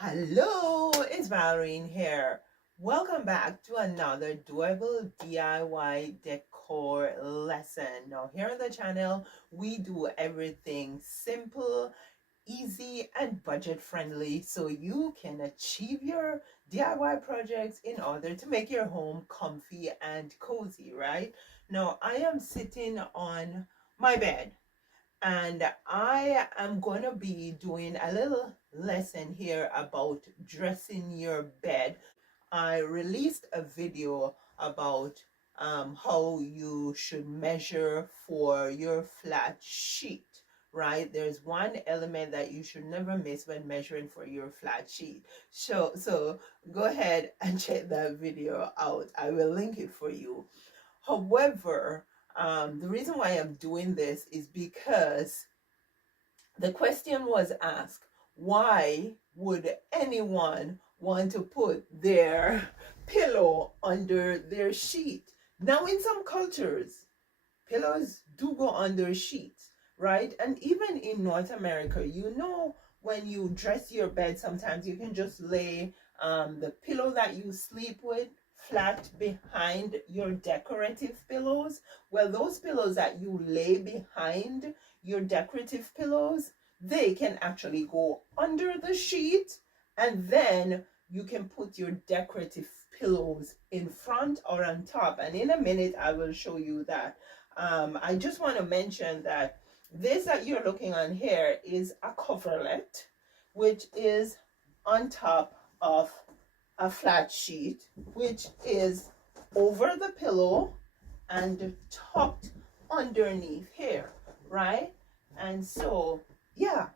Hello, it's Valerie here. Welcome back to another doable DIY decor lesson. Now, here on the channel, we do everything simple, easy, and budget friendly so you can achieve your DIY projects in order to make your home comfy and cozy, right? Now, I am sitting on my bed and I am going to be doing a little lesson here about dressing your bed. I released a video about how you should measure for your flat sheet, right? There's one element that you should never miss when measuring for your flat sheet. So go ahead and check that video out. I will link it for you. However, the reason why I'm doing this is because the question was asked, why would anyone want to put their pillow under their sheet? Now, in some cultures, pillows do go under sheets, right? And even in North America, when you dress your bed, sometimes you can just lay the pillow that you sleep with flat behind your decorative pillows. Well, those pillows that you lay behind your decorative pillows, they can actually go under the sheet, and then you can put your decorative pillows in front or on top. And in a minute, I will show you that. I just want to mention that this that you're looking on here is a coverlet, which is on top of a flat sheet, which is over the pillow and tucked underneath here, right? And so, yeah,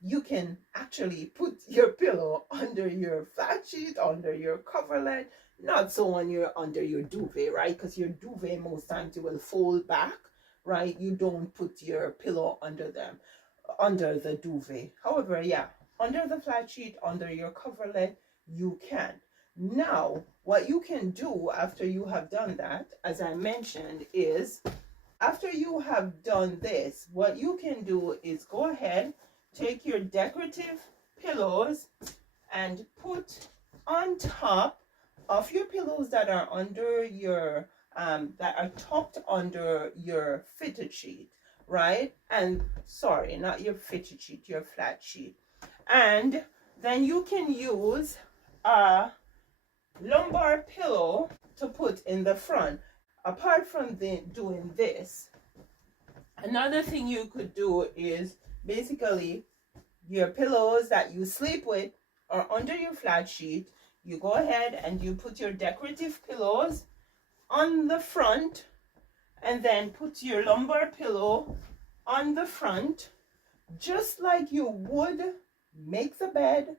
you can actually put your pillow under your flat sheet, under your coverlet, not so on under your duvet, right? Because your duvet most times you will fold back, right? You don't put your pillow under the duvet. However, yeah, under the flat sheet, under your coverlet, you can. Now, what you can do after you have done that, as I mentioned, is after you have done this, what you can do is go ahead, take your decorative pillows and put on top of your pillows that are under your that are tucked under your fitted sheet, right? And sorry, not your fitted sheet, your flat sheet. And then you can use a lumbar pillow to put in the front. Apart from doing this, another thing you could do is basically your pillows that you sleep with are under your flat sheet. You go ahead and you put your decorative pillows on the front, and then put your lumbar pillow on the front, just like you would make the bed,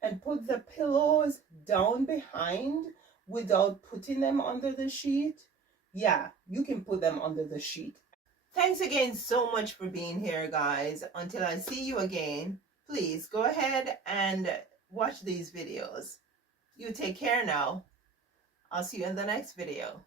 and put the pillows down behind without putting them under the sheet. Yeah, you can put them under the sheet. Thanks again so much for being here, guys. Until I see you again, please go ahead and watch these videos. You take care now. I'll see you in the next video.